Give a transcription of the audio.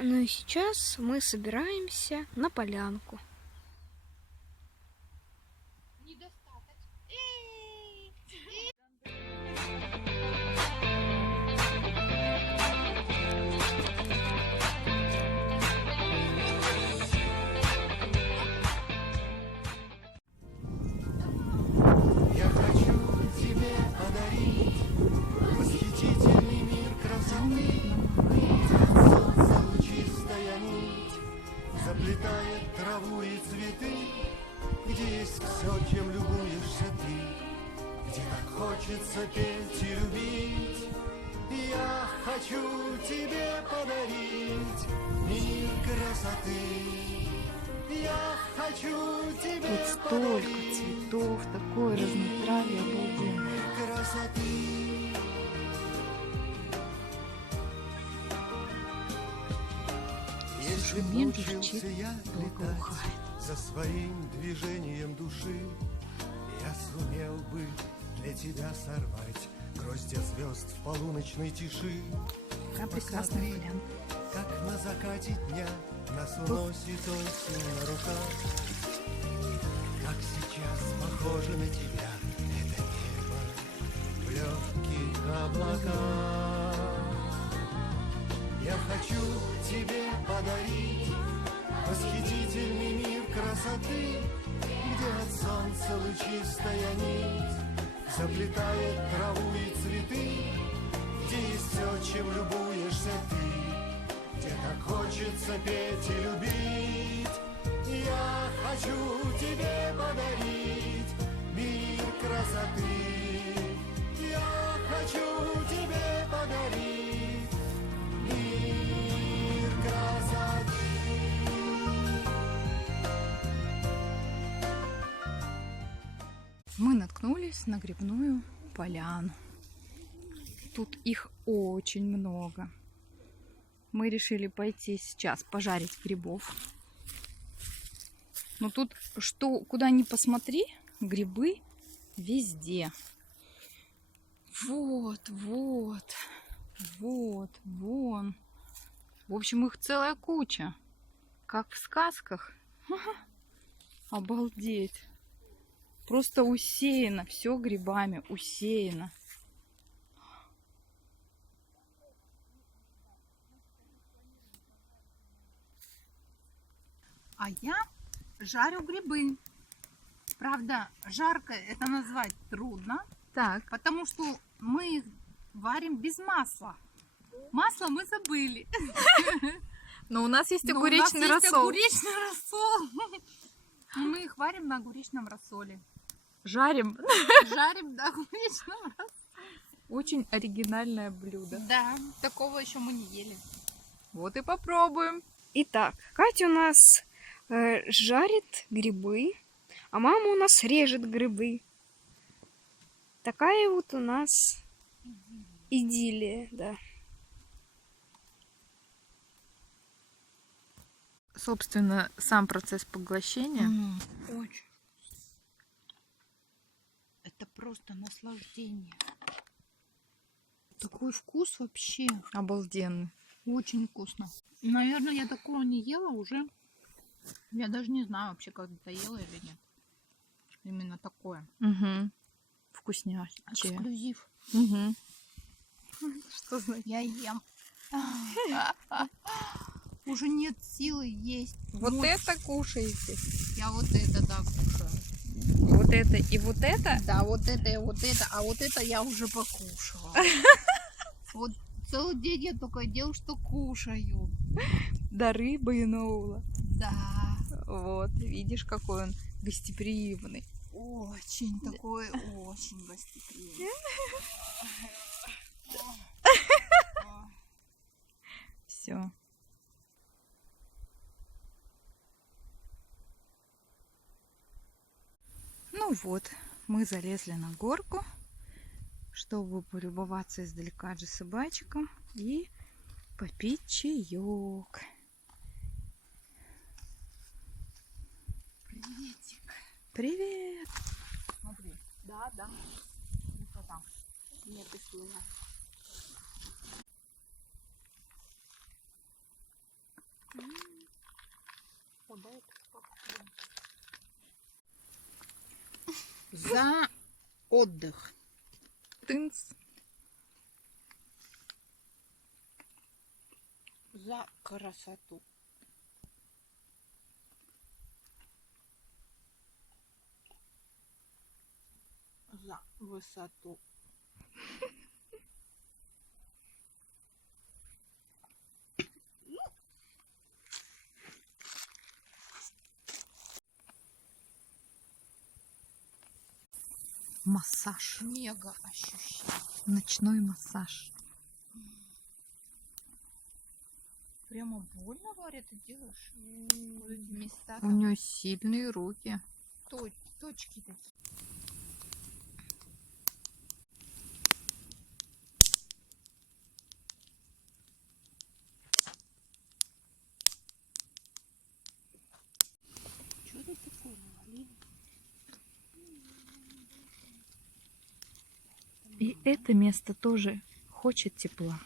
Ну и сейчас мы собираемся на полянку. Я хочу тебе подарить восхитительный мир красоты, где от солнца лучистая нить заплетает траву и цветы, где есть все, чем любуешься ты, где так хочется петь и любить. Я хочу тебе подарить мир красоты. Я хочу тебе Тут столько цветов, такое разнотравье обалденное. красоты. Если б Момент научился журчит, я летать благоухает. за своим движением души, я сумел бы для тебя сорвать гроздья звезд в полуночной тиши. Какая прекрасная полянка. Как на закате дня нас уносит осень на руках. Как сейчас похоже на тебя это небо в легких облаках. Я хочу тебе подарить восхитительный мир красоты, где от солнца лучистая нить заплетает траву и цветы, где есть все, чем любуешься ты, где так хочется петь и любить. Я хочу тебе подарить мир красоты. Я хочу тебе подарить мир красоты. Мы наткнулись на грибную поляну. Тут их очень много. Мы решили пойти сейчас пожарить грибов. Но тут что, куда ни посмотри, грибы везде. Вот, вот, вот, вон. В общем, их целая куча. Как в сказках. Обалдеть. Просто усеяно, все грибами, усеяно. А я жарю грибы. Правда, жарко это назвать трудно, Так, потому что мы их варим без масла. Масло мы забыли. но у нас есть Но огуречный у нас есть рассол. огуречный рассол. И мы их варим на огуречном рассоле. Жарим. Жарим на огуречном рассоле. Очень оригинальное блюдо. Да, такого еще мы не ели. Вот и попробуем. Итак, Катя у нас жарит грибы, а мама у нас режет грибы. Такая вот у нас идиллия, да. Собственно, сам процесс поглощения. Очень. Это просто наслаждение. Такой вкус вообще. Обалденный. Очень вкусно. Наверное, я такого не ела уже. Я даже не знаю вообще, когда-то ела или нет. Именно такое. Угу. Вкусняшечее. Эксклюзив. Угу. Что значит? Я ем. Уже нет силы есть. Вот Мочь. это кушаете. Я вот это, да, кушаю. Вот это и вот это. Да, вот это и вот это. А вот это я уже покушала. Вот целый день я только делаю, что кушаю. Да, рыба и ноула. Да. Вот, видишь, какой он гостеприимный. Очень такой, очень гостеприимный. Все. Ну вот, мы залезли на горку, чтобы полюбоваться издалека собачком и попить чаек. Приветик. Привет! Смотри. Да, да. Ну там. Нет, ты слышала. попадает. За отдых. Тынц. За красоту. За высоту. Массаж. Мега ощущение. Ночной массаж. Прямо больно, Варя, ты делаешь? Вот эти места У там, нее сильные руки. точки такие. Что ты такое навалила? И это место тоже хочет тепла.